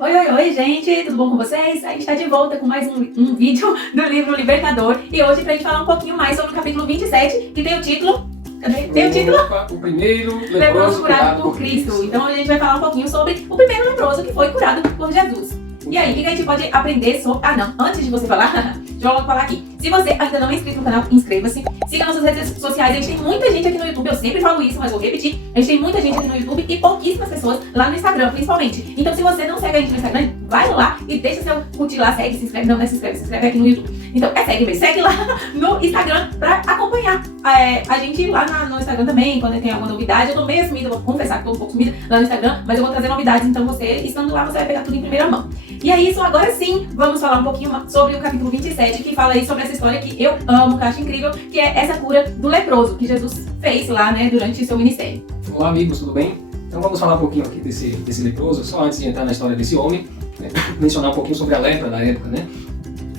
Oi, gente, tudo bom com vocês? A gente está de volta com mais um vídeo do livro Libertador. E hoje pra gente falar um pouquinho mais sobre o capítulo 27, que tem o título... Tem o título? O primeiro Leproso curado por Cristo. Então a gente vai falar um pouquinho sobre o primeiro leproso que foi curado por Jesus. E aí, o que a gente pode aprender sobre... Antes de você falar, deixa eu logo falar aqui. Se você ainda não é inscrito no canal, inscreva-se. Siga nossas redes sociais. A gente tem muita gente aqui no YouTube. Eu sempre falo isso, mas vou repetir. A gente tem muita gente aqui no YouTube e pouquíssimas pessoas lá no Instagram, principalmente. Então, se você não segue a gente no Instagram, vai lá e deixa seu curtir lá, segue, se inscreve. Não é se inscreve aqui no YouTube. Então, segue mesmo. Segue lá no Instagram pra acompanhar a gente lá no Instagram também, quando tem alguma novidade. Eu tô meio sumida, vou confessar que tô um pouco sumida lá no Instagram, mas eu vou trazer novidades. Então, você, estando lá, você vai pegar tudo em primeira mão. E é isso, agora sim, vamos falar um pouquinho sobre o capítulo 27, que fala aí sobre essa história que eu amo, que eu acho incrível, que é essa cura do leproso, que Jesus fez lá, né, durante seu ministério. Olá, amigos, tudo bem? Então vamos falar um pouquinho aqui desse leproso, só antes de entrar na história desse homem, né, mencionar um pouquinho sobre a lepra da época, né?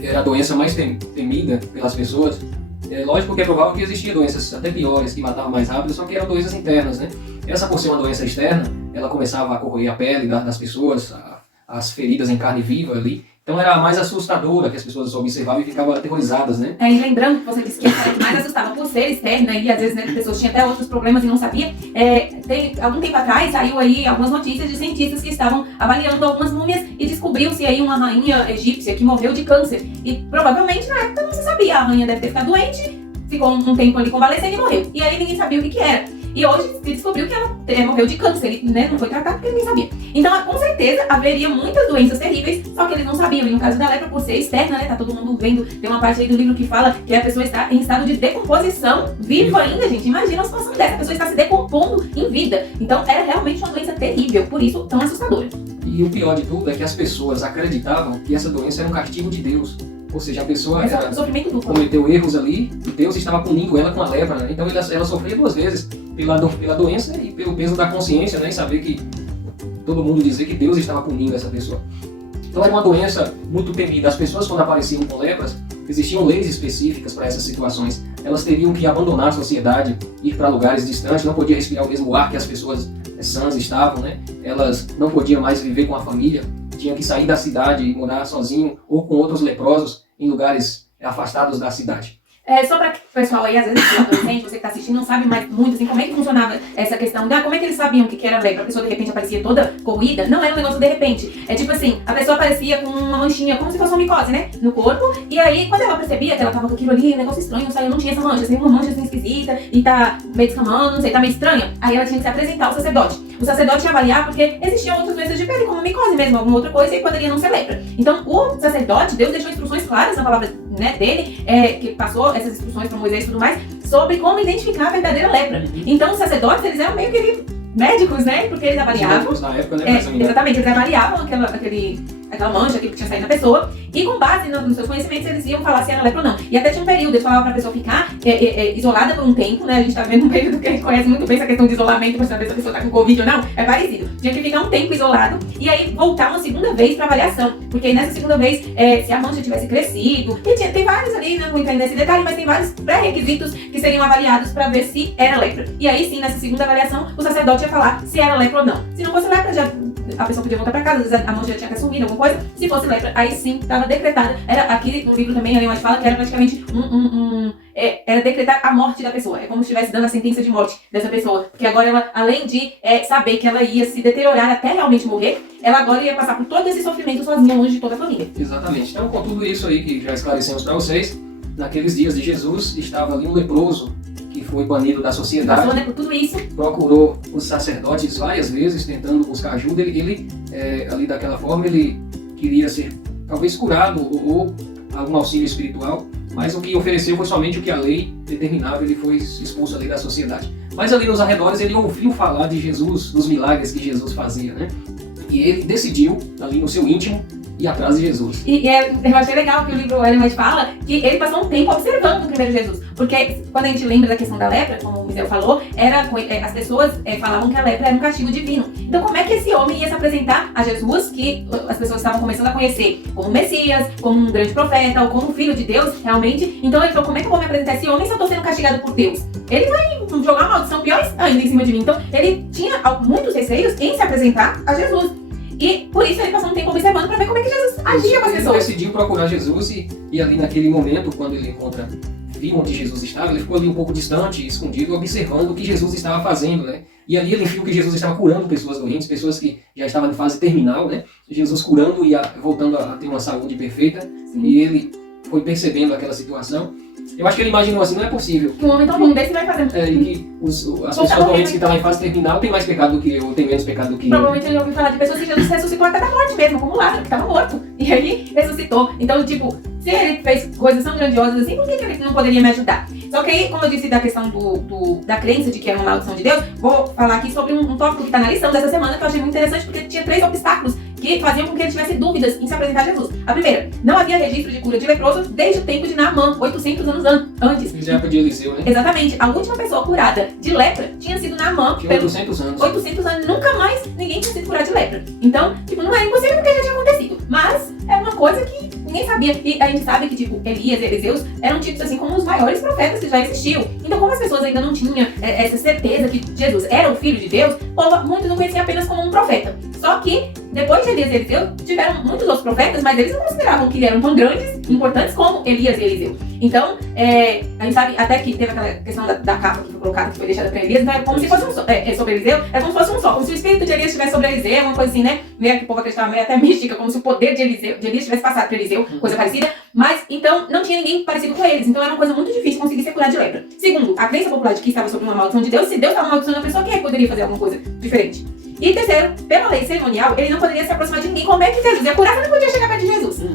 Era a doença mais temida pelas pessoas. É lógico que é provável que existiam doenças até piores, que matavam mais rápido, só que eram doenças internas, né? Essa, por ser uma doença externa, ela começava a corroer a pele das pessoas, as feridas em carne viva ali. Então era a mais assustadora, que as pessoas observavam e ficavam aterrorizadas, né? E lembrando que você disse que era que mais assustava por ser externa e às vezes, né, as pessoas tinham até outros problemas e não sabia. Algum tempo atrás saiu aí algumas notícias de cientistas que estavam avaliando algumas múmias e descobriu-se aí uma rainha egípcia que morreu de câncer. E provavelmente na época não se sabia, a rainha deve ter ficado doente, ficou um tempo ali convalescendo e morreu. E aí ninguém sabia o que era. E hoje se descobriu que ela morreu de câncer, né? Não foi tratado porque ninguém sabia. Então, com certeza, haveria muitas doenças terríveis, só que eles não sabiam. E no caso da lepra, por ser externa, né? Tá todo mundo vendo. Tem uma parte aí do livro que fala que a pessoa está em estado de decomposição, viva ainda, gente. Imagina a situação dessa, a pessoa está se decompondo em vida. Então, era realmente uma doença terrível, por isso tão assustadora. E o pior de tudo é que as pessoas acreditavam que essa doença era um castigo de Deus. Ou seja, a pessoa cometeu erros ali e Deus estava punindo ela com a lepra, né? Então ela sofria duas vezes, pela doença e pelo peso da consciência, né? E saber que todo mundo dizer que Deus estava punindo essa pessoa. Então era uma doença muito temida. As pessoas, quando apareciam com lepras, existiam leis específicas para essas situações. Elas teriam que abandonar a sociedade, ir para lugares distantes, não podia respirar o mesmo ar que as pessoas sãs estavam, né? Elas não podiam mais viver com a família, tinham que sair da cidade e morar sozinho ou com outros leprosos em lugares afastados da cidade. Só para o pessoal aí, às vezes, adolescente, você que está assistindo, não sabe mais muito, assim, como é que funcionava essa questão, como é que eles sabiam o que era lepra? A pessoa, de repente, aparecia toda corroída? Não era um negócio de repente. É tipo assim, a pessoa aparecia com uma manchinha, como se fosse uma micose, né, no corpo, e aí, quando ela percebia que ela tava com aquilo ali, um negócio estranho, saiu, não tinha essa mancha, assim, uma mancha assim esquisita, e tá meio descamando, não sei, tá meio estranha, aí ela tinha que se apresentar ao sacerdote. O sacerdote ia avaliar porque existiam outras doenças de pele, como micose mesmo, alguma outra coisa, e poderia não ser lepra. Então, o sacerdote, Deus deixou instruções claras na palavra, né, dele, que passou essas instruções para Moisés e tudo mais, sobre como identificar a verdadeira lepra. Então, os sacerdotes, eles eram meio que médicos, né, porque eles avaliavam... Médicos na época, né, exatamente, eles avaliavam aquela mancha que tinha saído na pessoa, e com base nos seus conhecimentos, eles iam falar se era lepra ou não. E até tinha um período, eles falavam pra pessoa ficar isolada por um tempo, né, a gente tá vendo um período que a gente conhece muito bem essa questão de isolamento, pra saber se a pessoa tá com Covid ou não, é parecido. Tinha que ficar um tempo isolado, e aí voltar uma segunda vez pra avaliação, porque aí nessa segunda vez, se a mancha tivesse crescido, e tem vários ali, né, não vou entrar nesse detalhe, mas tem vários pré-requisitos que seriam avaliados pra ver se era lepra. E aí sim, nessa segunda avaliação, o sacerdote ia falar se era lepra ou não. Se não fosse lepra, a pessoa podia voltar pra casa, às vezes a mancha já tinha até sumido, alguma coisa. Se fosse lepra, aí sim, estava decretada. Era aqui no livro também, a Ellen White fala que era praticamente era decretar a morte da pessoa. É como se estivesse dando a sentença de morte dessa pessoa. Porque agora ela, além de saber que ela ia se deteriorar até realmente morrer, ela agora ia passar por todo esse sofrimento sozinha, longe de toda a família. Exatamente. Então, com tudo isso aí que já esclarecemos para vocês, naqueles dias de Jesus, estava ali um leproso que foi banido da sociedade. Passou, né, por tudo isso. Procurou os sacerdotes várias vezes, tentando buscar ajuda. Ele ali daquela forma, ele queria ser talvez curado ou algum auxílio espiritual, mas o que ofereceu foi somente o que a lei determinava. Ele foi expulso ali da sociedade. Mas ali nos arredores ele ouviu falar de Jesus, dos milagres que Jesus fazia, né? E ele decidiu, ali no seu íntimo, ir atrás de Jesus. Eu achei legal que o livro Ellen White fala que ele passou um tempo observando o primeiro Jesus. Porque quando a gente lembra da questão da lepra, como o Misael falou, as pessoas falavam que a lepra era um castigo divino. Então como é que esse homem ia se apresentar a Jesus, que as pessoas estavam começando a conhecer como Messias, como um grande profeta, ou como filho de Deus, realmente? Então ele falou, como é que eu vou me apresentar a esse homem se eu estou sendo castigado por Deus? Ele vai jogar uma maldição pior ainda em cima de mim. Então ele tinha muitos receios em se apresentar a Jesus. E por isso ele passou um tempo observando para ver como é que Jesus agia com as pessoas. Ele decidiu procurar Jesus e ali naquele momento, quando ele viu onde Jesus estava, ele ficou ali um pouco distante, escondido, observando o que Jesus estava fazendo, né? E ali ele viu que Jesus estava curando pessoas doentes, pessoas que já estavam em fase terminal, né? Jesus curando e voltando a ter uma saúde perfeita. Sim. E ele foi percebendo aquela situação. Eu acho que ele imaginou assim, não é possível que um homem tão bom desse vai fazer. E que as pessoas doentes que estavam em fase terminal têm mais pecado do que eu, têm menos pecado do que eu. Provavelmente ele ouviu falar de pessoas que Jesus ressuscitou até da morte mesmo, como Lázaro, que estava morto. E aí ressuscitou. Então, tipo, se ele fez coisas tão grandiosas assim, por que ele não poderia me ajudar? Só que aí, como eu disse da questão da crença de que é uma maldição de Deus, vou falar aqui sobre um tópico que está na lição dessa semana que eu achei muito interessante, porque tinha 3 obstáculos que faziam com que ele tivesse dúvidas em se apresentar a Jesus. A primeira, não havia registro de cura de leprosos desde o tempo de Naamã, 800 anos antes. Na época de Eliseu, né? Exatamente. A última pessoa curada de lepra tinha sido Naamã. Tinha 800 anos. 800 anos. Nunca mais ninguém tinha sido curado de lepra. Então, tipo, não é impossível porque já tinha acontecido. Mas é uma coisa que ninguém sabia. E a gente sabe que, tipo, Elias e Eliseus eram tidos assim como os maiores profetas que já existiam. Então, como as pessoas ainda não tinham essa certeza que Jesus era o Filho de Deus, muitos não conheciam apenas como um profeta. Só que, depois de Elias e Eliseu, tiveram muitos outros profetas, mas eles não consideravam que eram tão grandes, importantes como Elias e Eliseu. Então, a gente sabe até que teve aquela questão da capa que foi colocada, que foi deixada para Elias, então é como se fosse sobre Eliseu, é como se fosse um sol, como se o espírito de Elias estivesse sobre Eliseu, uma coisa assim, né? Meio que o povo acreditava, meio até mística, como se o poder de Elias tivesse passado para Eliseu, coisa parecida. Mas, então, não tinha ninguém parecido com eles. Então, era uma coisa muito difícil conseguir ser curado de lepra. Segundo, a crença popular de que estava sob uma maldição de Deus, se Deus estava amaldiçoando a pessoa, quem é que poderia fazer alguma coisa diferente? E terceiro, pela lei cerimonial, ele não poderia se aproximar de ninguém. Como é que Jesus ia curar? Você não podia chegar perto de Jesus.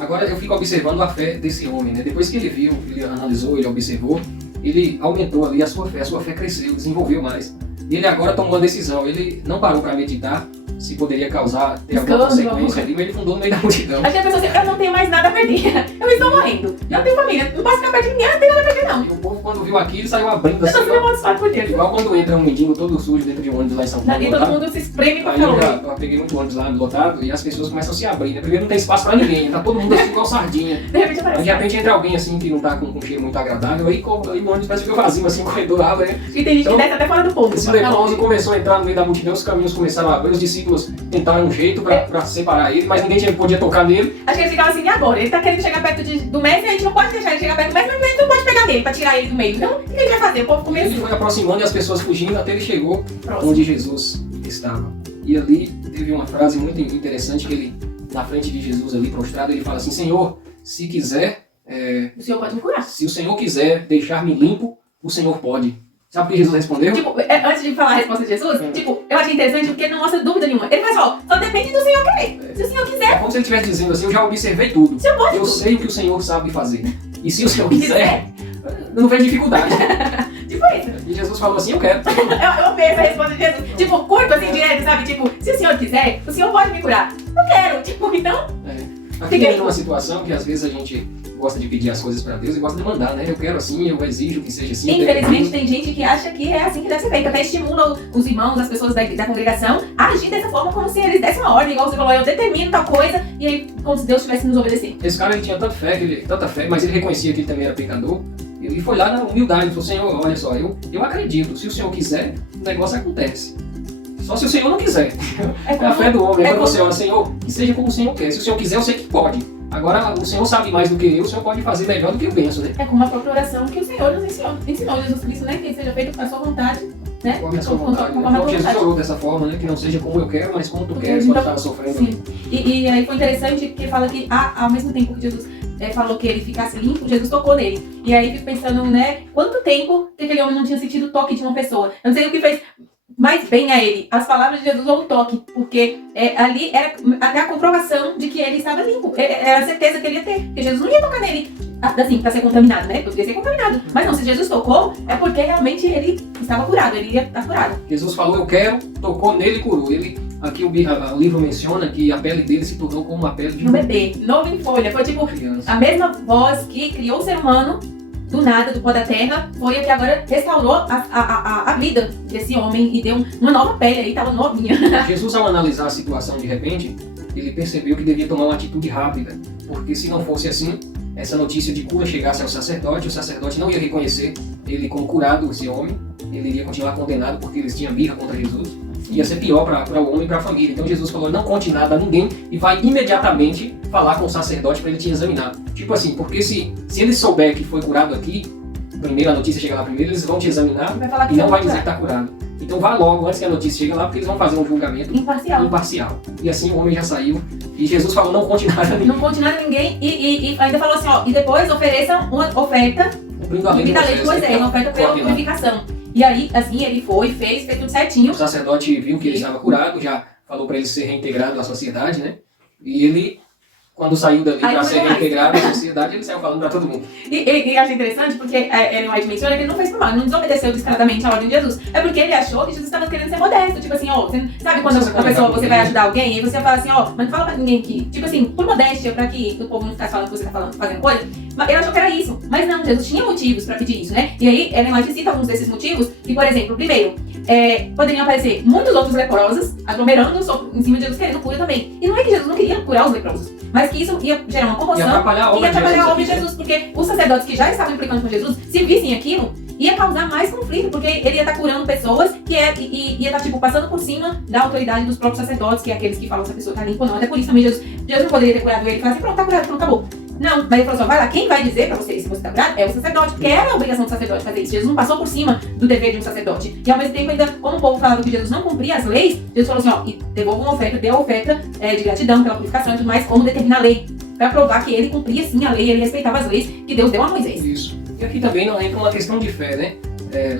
Agora, eu fico observando a fé desse homem, né? Depois que ele viu, ele analisou, ele observou, ele aumentou ali a sua fé cresceu, desenvolveu mais. E ele agora tomou uma decisão, ele não parou para meditar se poderia ter alguma consequência ali, mas ele fundou no meio da multidão. Acho que a pessoa assim, eu não tenho mais nada a perder, eu estou morrendo, eu não tenho família, não posso ficar perto de ninguém, eu não tenho nada a perder não. E o povo quando viu aquilo saiu abrindo assim, igual quando entra um mendigo todo sujo dentro de um ônibus lá em São Paulo. E todo mundo se espreme com a calor. Eu peguei muito ônibus lá lotado e as pessoas começam a se abrir, né? Primeiro não tem espaço pra ninguém, tá todo mundo assim igual sardinha. De repente entra alguém assim que não tá com um cheiro muito agradável, aí o ônibus parece que fica vazio assim, o corredor abre, né? E tem gente que desce até fora do ponto. Esse leproso começou a entrar no meio da multidão, os caminhos começaram a abrir, os discípulos tentaram um jeito pra separar ele, mas ninguém podia tocar nele. Acho que ele ficava assim, e agora? Ele tá querendo chegar perto do mestre, a gente não pode deixar ele chegar perto do mestre, mas a gente não pode pegar nele pra tirar ele do meio. Então, o que a gente vai fazer? O povo começou. Ele foi aproximando e as pessoas fugindo até ele chegou onde Jesus estava. E ali teve uma frase muito interessante que ele, na frente de Jesus ali prostrado, ele fala assim, Senhor, se quiser... o Senhor pode me curar. Se o Senhor quiser deixar-me limpo, o Senhor pode. Sabe o que Jesus respondeu? Tipo, antes de falar a resposta de Jesus, tipo, eu achei interessante porque ele não mostra dúvida nenhuma. Ele faz só depende do Senhor querer. Se o Senhor quiser... É como se ele estivesse dizendo assim, eu já observei tudo. Eu sei o que o Senhor sabe fazer. E se o Senhor quiser, não vem dificuldade. Tipo isso. E Jesus falou assim, eu quero. eu amei essa resposta de Jesus. Tipo, curto assim, direto, sabe? Tipo, se o Senhor quiser, o Senhor pode me curar. Eu quero. Tipo, então... Aqui tem uma situação que às vezes a gente gosta de pedir as coisas pra Deus e gosta de mandar, né? Eu quero assim, eu exijo que seja assim. Infelizmente tem gente que acha que é assim que deve ser feito. Até estimula os irmãos, as pessoas da congregação a agir dessa forma como se eles dessem uma ordem, igual você falou, eu determino tal coisa, e aí como se Deus estivesse nos obedecendo. Esse cara ele tinha tanta fé, mas ele reconhecia que ele também era pecador. E foi lá na humildade, ele falou, Senhor, olha só, eu acredito, se o Senhor quiser, o negócio acontece. Só se o Senhor não quiser. É a fé do homem. Quando você olha, Senhor, que seja como o Senhor quer. Se o Senhor quiser, eu sei que pode. Agora, o Senhor sabe mais do que eu, o Senhor pode fazer melhor do que eu penso, né? É como a própria oração que o Senhor nos ensinou Jesus Cristo, né? Que seja feito com a sua vontade, né? Com a sua vontade. Então, Jesus orou dessa forma, né? Que não seja como eu quero, mas como tu queres, quando estava sofrendo. Sim. E aí foi interessante que fala que ao mesmo tempo que Jesus falou que ele ficasse limpo, Jesus tocou nele. E aí fico pensando, né? Quanto tempo que aquele homem não tinha sentido o toque de uma pessoa? Eu não sei o que fez mais bem a ele, as palavras de Jesus ou o toque, porque ali era até a comprovação de que ele estava limpo, era a certeza que ele ia ter, porque Jesus não ia tocar nele assim, para ser contaminado, né? Poderia ser contaminado, mas não, se Jesus tocou, é porque realmente ele estava curado, ele ia estar curado. Jesus falou, eu quero, tocou nele e curou. Aqui o livro menciona que a pele dele se tornou como uma pele de um bebê, novo em folha, foi tipo a mesma voz que criou o ser humano, do nada, do pó da terra, foi a que agora restaurou a vida desse homem e deu uma nova pele aí, estava novinha. Jesus, ao analisar a situação de repente, ele percebeu que devia tomar uma atitude rápida, porque se não fosse assim, essa notícia de cura chegasse ao sacerdote, o sacerdote não ia reconhecer ele como curado, esse homem, ele iria continuar condenado porque eles tinham birra contra Jesus. ia ser pior para o homem e para a família. Então Jesus falou, não conte nada a ninguém e vai imediatamente falar com o sacerdote para ele te examinar. Tipo assim, porque se ele souber que foi curado aqui, primeiro a notícia chega lá primeiro, eles vão te examinar e não vai dizer que está curado. Então vá logo antes que a notícia chegue lá, porque eles vão fazer um julgamento imparcial. E assim o homem já saiu. E Jesus falou, não conte nada a ninguém. Não conte nada a ninguém. E ainda falou assim, ó, e depois ofereça uma oferta da lei de Moisés, uma oferta pela purificação. E aí, assim, ele fez tudo certinho. O sacerdote viu que ele estava curado, já falou para ele ser reintegrado à sociedade, né? E ele, quando saiu dali para ser reintegrado à sociedade, ele saiu falando para todo mundo. E acho interessante porque Ellen White menciona que ele não fez por mal, ele não desobedeceu descaradamente a ordem de Jesus. É porque ele achou que Jesus estava querendo ser modesto. Tipo assim, ó, você sabe quando você vai ajudar alguém e você fala assim, ó, mas não fala pra ninguém que, tipo assim, por modéstia, pra que o povo não ficasse falando que você tá fazendo coisa. Ele achou que era isso. Mas não, Jesus tinha motivos pra pedir isso, né? E aí, Ellen White cita alguns desses motivos, que, por exemplo, primeiro, poderiam aparecer muitos outros leprosos aglomerando em cima de Jesus querendo cura também. E não é que Jesus não queria curar os leprosos, mas que isso ia gerar uma comoção e ia atrapalhar a obra de Jesus, porque os sacerdotes que já estavam implicando com Jesus, se vissem aquilo, ia causar mais conflito, porque ele ia estar curando pessoas que ia estar, tipo, passando por cima da autoridade dos próprios sacerdotes, que é aqueles que falam se a pessoa está limpa ou não. Até por isso também Jesus não poderia ter curado ele e falar assim, pronto, tá curado, pronto, acabou. Não, mas ele falou assim, vai lá, quem vai dizer pra você se você está curado é o sacerdote, porque era a obrigação do sacerdote fazer isso. Jesus não passou por cima do dever de um sacerdote. E ao mesmo tempo, ainda, como o povo falava que Jesus não cumpria as leis, Jesus falou assim, ó, e devolva uma oferta, deu a oferta de gratidão pela purificação e tudo mais, como determina a lei, para provar que ele cumpria sim a lei, ele respeitava as leis que Deus deu a Moisés. Isso. E aqui também não entra uma questão de fé, né?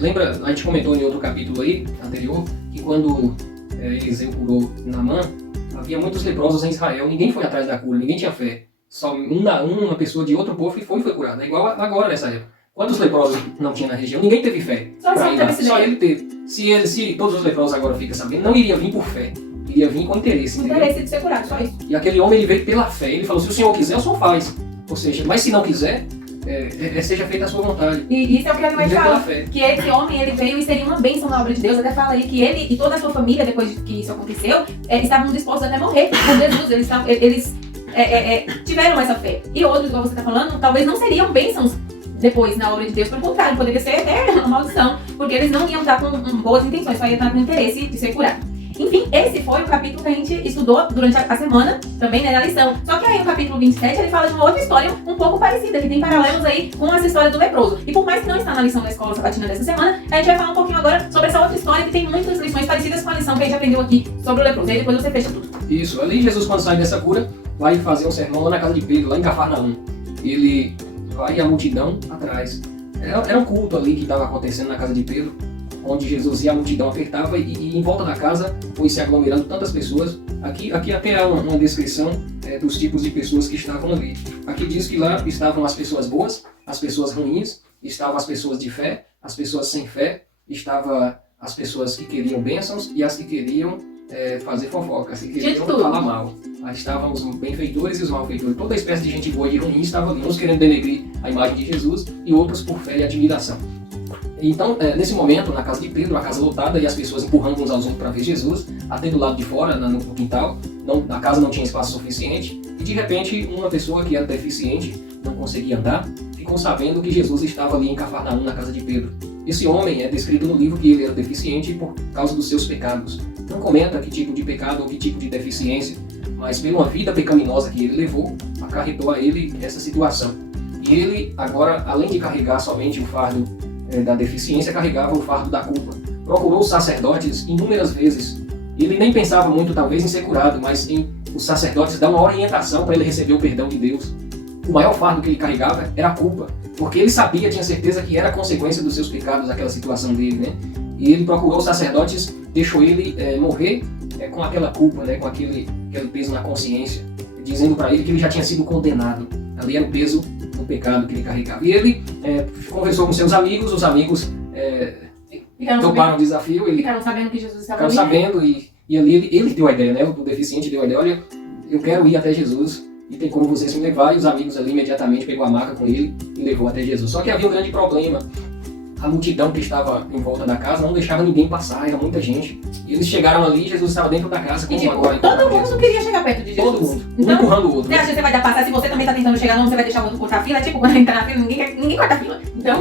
Lembra, a gente comentou em outro capítulo aí, anterior, que quando Eliseu curou Naamã, havia muitos leprosos em Israel, ninguém foi atrás da cura, ninguém tinha fé. Só uma pessoa de outro povo foi curada. É igual agora nessa época. Quantos leprosos não tinha na região? Ninguém teve fé. Só ele teve. Se todos os leprosos agora ficam sabendo, não iria vir por fé. Iria vir com interesse. Com interesse de ser curado, só isso. E aquele homem ele veio pela fé. Ele falou, se o Senhor quiser, o Senhor faz. Ou seja, mas se não quiser, seja feita a sua vontade. E isso é o que ele vai falar. Que esse homem ele veio e seria uma bênção na obra de Deus. Até fala aí que ele e toda a sua família, depois que isso aconteceu, estavam dispostos até morrer por Jesus. Eles tiveram essa fé. E outros, igual você está falando, talvez não seriam bênçãos depois na obra de Deus, pelo contrário, poderia ser até uma maldição, porque eles não iam estar com boas intenções, só iam estar com interesse de ser curado. Enfim, esse foi o capítulo que a gente estudou durante a semana, também, né, na lição. Só que aí no capítulo 27 ele fala de uma outra história um pouco parecida, que tem paralelos aí com essa história do leproso. E por mais que não está na lição da escola sabatina dessa semana, a gente vai falar um pouquinho agora sobre essa outra história que tem muitas lições parecidas com a lição que a gente aprendeu aqui sobre o leproso. E aí depois você fecha tudo. Isso, ali Jesus, quando sai dessa cura, vai fazer um sermão lá na casa de Pedro, lá em Cafarnaum. Ele vai e a multidão atrás. Era um culto ali que estava acontecendo na casa de Pedro, onde Jesus e a multidão apertava e em volta da casa foi se aglomerando tantas pessoas. Aqui até há uma descrição dos tipos de pessoas que estavam ali. Aqui diz que lá estavam as pessoas boas, as pessoas ruins, estavam as pessoas de fé, as pessoas sem fé, estavam as pessoas que queriam bênçãos e as que queriam fazer fofoca, que queriam falar mal. Aí estavam os benfeitores e os malfeitores. Toda espécie de gente boa e ruim estava ali, uns querendo denegrir a imagem de Jesus e outros por fé e admiração. Então, nesse momento, na casa de Pedro, a casa lotada e as pessoas empurrando uns aos outros para ver Jesus, até do lado de fora, no quintal, a casa não tinha espaço suficiente, e de repente uma pessoa que era deficiente, não conseguia andar, ficou sabendo que Jesus estava ali em Cafarnaum, na casa de Pedro. Esse homem é descrito no livro que ele era deficiente por causa dos seus pecados. Não comenta que tipo de pecado ou que tipo de deficiência, mas pela vida pecaminosa que ele levou, acarretou a ele essa situação. E ele, agora, além de carregar somente o fardo da deficiência, carregava o fardo da culpa. Procurou os sacerdotes inúmeras vezes. Ele nem pensava muito, talvez, em ser curado, mas em os sacerdotes dar uma orientação para ele receber o perdão de Deus. O maior fardo que ele carregava era a culpa, porque ele sabia, tinha certeza que era consequência dos seus pecados, aquela situação dele, né? E ele procurou os sacerdotes, deixou ele morrer com aquela culpa, né? Com aquele peso na consciência, dizendo para ele que ele já tinha sido condenado. Ali era o peso do pecado que ele carregava. E ele conversou com seus amigos, os amigos toparam o desafio. Ficaram sabendo que Jesus estava ali. Ficaram sabendo e ali ele deu a ideia, né? O deficiente deu a ideia, olha, eu quero ir até Jesus e tem como vocês me levar. E os amigos ali imediatamente pegou a maca com ele e levou até Jesus. Só que havia um grande problema. A multidão que estava em volta da casa não deixava ninguém passar, era muita gente. E eles chegaram ali, Jesus estava dentro da casa, como agora. Todo mundo queria chegar perto de Jesus. Todo mundo, então, um empurrando o outro. Você acha que você vai dar passar? Se você também está tentando chegar, não, você vai deixar o outro cortar a fila? Tipo, quando entrar na fila, ninguém corta a fila. Então...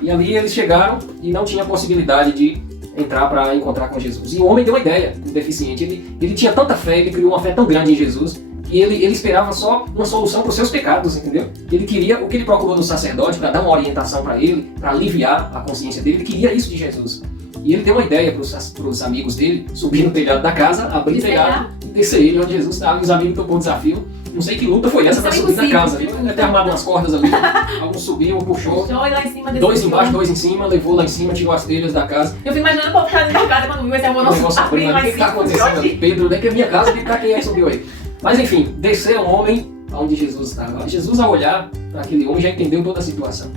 E ali eles chegaram e não tinha possibilidade de entrar para encontrar com Jesus. E o homem deu uma ideia, o deficiente. Ele tinha tanta fé, ele criou uma fé tão grande em Jesus, que ele esperava só uma solução para os seus pecados, entendeu? Ele queria, o que ele procurou no sacerdote para dar uma orientação para ele, para aliviar a consciência dele, ele queria isso de Jesus. E ele deu uma ideia para os amigos dele, subir no telhado da casa, abrir o telhado e descer ele onde Jesus estava. E os amigos topou o desafio. Não sei que luta foi essa para subir na casa. Ele deve ter armado umas cordas ali, alguns subiu, puxou. Lá em cima, 2 embaixo, 2 em cima, levou lá em cima, tirou as telhas da casa. Eu fico imaginando o povo ficar dentro da casa quando viu esse amor nosso abrindo lá em cima. O que está acontecendo ali? Pedro, nem que é minha casa, que tá quem é que subiu aí. Mas enfim, desceu o homem aonde Jesus estava. Jesus, ao olhar para aquele homem, já entendeu toda a situação.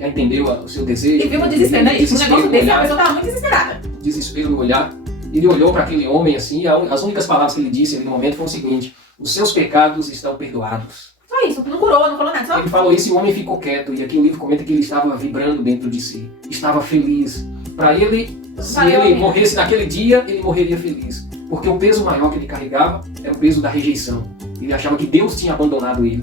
Já entendeu o seu desejo. E viu o desespero, né? Um negócio desse, a pessoa estava muito desesperada. Desespero no olhar. Ele olhou para aquele homem assim, e as únicas palavras que ele disse ali no momento foram o seguinte: os seus pecados estão perdoados. Só isso, não curou, não falou nada. Só... Ele falou isso e o homem ficou quieto. E aqui o livro comenta que ele estava vibrando dentro de si. Estava feliz. Para ele, se ele morresse naquele dia, ele morreria feliz. Porque o peso maior que ele carregava era o peso da rejeição. Ele achava que Deus tinha abandonado ele.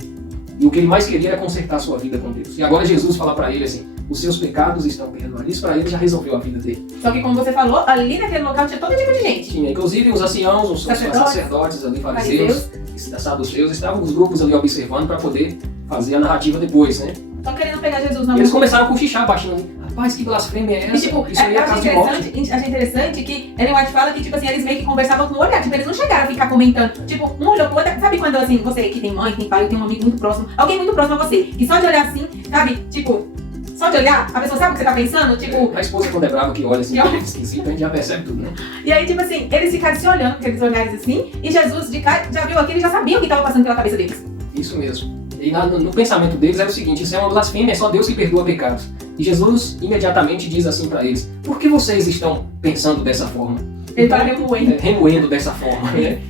E o que ele mais queria era consertar a sua vida com Deus. E agora Jesus fala para ele assim: os seus pecados estão perdoados. Isso para ele já resolveu a vida dele. Só que como você falou, ali naquele local tinha todo tipo de gente. Tinha, inclusive os anciãos, os sacerdotes ali, fariseus, saduceus, estavam os grupos ali observando para poder fazer a narrativa depois, né? Só querendo pegar Jesus na mão. E eles começaram a cochichar baixinho ali. Rapaz, que blasfêmia é essa? E, tipo, isso aí é caso de morte. Achei interessante que Ellen White fala que, tipo assim, eles meio que conversavam com o olhar. Tipo, eles não chegaram a ficar comentando. Tipo, um olhou pro outro. Sabe quando, assim, você que tem mãe, tem pai, tem um amigo muito próximo, alguém muito próximo a você, e só de olhar assim, sabe? Tipo, só de olhar, a pessoa sabe o que você tá pensando? Tipo... A esposa, quando é brava, que olha assim, esquisito, a gente já percebe tudo, né? E aí, tipo assim, eles ficaram se olhando com aqueles olhares assim, e Jesus, de cara, já viu aquilo e já sabia o que estava passando pela cabeça deles. Isso mesmo. E no pensamento deles era o seguinte: isso é uma blasfêmia, é só Deus que perdoa pecados. E Jesus imediatamente diz assim para eles: por que vocês estão pensando dessa forma? Ele está remoendo. Remoendo dessa forma. Né?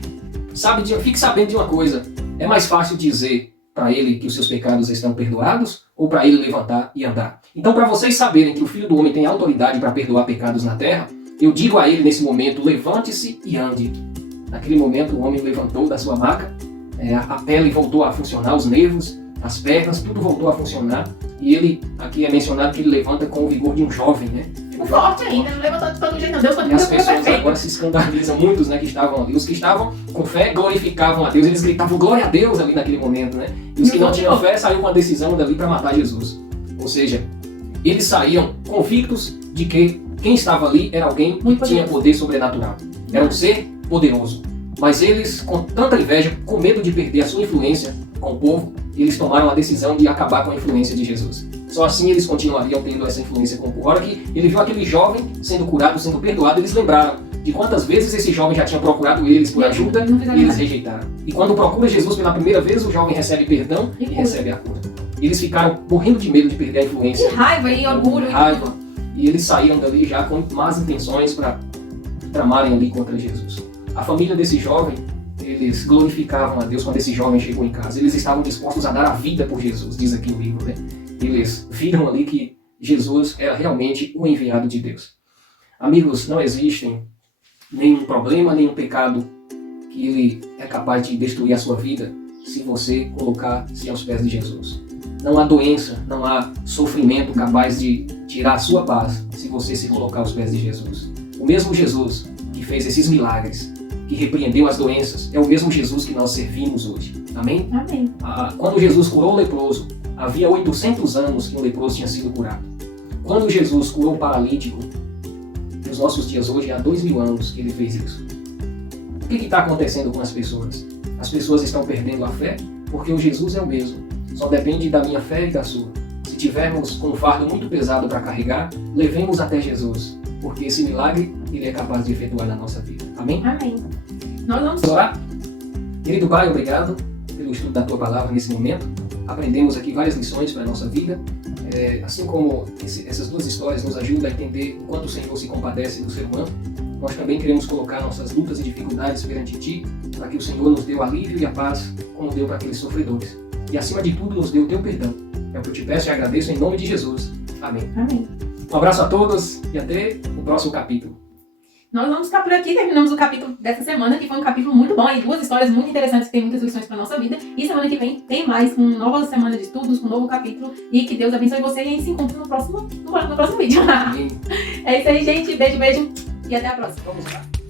Fique sabendo de uma coisa: é mais fácil dizer para ele que os seus pecados estão perdoados ou para ele levantar e andar? Então, para vocês saberem que o Filho do Homem tem autoridade para perdoar pecados na terra, eu digo a ele nesse momento: levante-se e ande. Naquele momento, o homem levantou da sua maca, a pele voltou a funcionar, os nervos, as pernas, tudo voltou a funcionar. E ele, aqui é mencionado que ele levanta com o vigor de um jovem, né? Forte ainda, não levantou de todo jeito, não. Deus e as pessoas agora se escandalizam, muitos, né, que estavam ali. Os que estavam com fé glorificavam a Deus, eles gritavam glória a Deus ali naquele momento, né? E os que não tinham fé saíram com a decisão dali para matar Jesus. Ou seja, eles saíam convictos de que quem estava ali era alguém que tinha poder sobrenatural. Era um ser poderoso. Mas eles, com tanta inveja, com medo de perder a sua influência com o povo, eles tomaram a decisão de acabar com a influência de Jesus. Só assim eles continuariam tendo essa influência com o povo. A hora que ele viu aquele jovem sendo curado, sendo perdoado, eles lembraram de quantas vezes esse jovem já tinha procurado eles por ajuda e eles rejeitaram. E quando procura Jesus pela primeira vez, o jovem recebe perdão e recebe a cura. Eles ficaram morrendo de medo de perder a influência. De raiva e orgulho. Raiva. E eles saíram dali já com más intenções para tramarem ali contra Jesus. A família desse jovem, eles glorificavam a Deus quando esse jovem chegou em casa. Eles estavam dispostos a dar a vida por Jesus, diz aqui o livro, né? Eles viram ali que Jesus era realmente o enviado de Deus. Amigos, não existem nenhum problema, nenhum pecado que ele é capaz de destruir a sua vida se você colocar-se aos pés de Jesus. Não há doença, não há sofrimento capaz de tirar a sua paz se você se colocar aos pés de Jesus. O mesmo Jesus que fez esses milagres, que repreendeu as doenças, é o mesmo Jesus que nós servimos hoje. Amém? Amém. Quando Jesus curou o leproso, havia 800 anos que o leproso tinha sido curado. Quando Jesus curou o paralítico, nos nossos dias hoje, há 2000 anos que ele fez isso. O que está acontecendo com as pessoas? As pessoas estão perdendo a fé porque o Jesus é o mesmo. Só depende da minha fé e da sua. Se tivermos um fardo muito pesado para carregar, levemos até Jesus, porque esse milagre ele é capaz de efetuar na nossa vida. Amém? Amém. Nós vamos orar. Querido Pai, obrigado pelo estudo da Tua Palavra nesse momento. Aprendemos aqui várias lições para a nossa vida. Assim como essas duas histórias nos ajudam a entender o quanto o Senhor se compadece do ser humano, nós também queremos colocar nossas lutas e dificuldades perante Ti, para que o Senhor nos dê o alívio e a paz, como deu para aqueles sofredores. E acima de tudo, nos dê o Teu perdão. É o que eu te peço e agradeço em nome de Jesus. Amém. Amém. Um abraço a todos e até o próximo capítulo. Nós vamos ficar por aqui, terminamos o capítulo dessa semana, que foi um capítulo muito bom e duas histórias muito interessantes que tem muitas lições para a nossa vida. E semana que vem tem mais uma nova semana de estudos, com um novo capítulo. E que Deus abençoe você e a gente se encontra no próximo vídeo. É isso aí, gente. Beijo, beijo. e até a próxima. Vamos lá.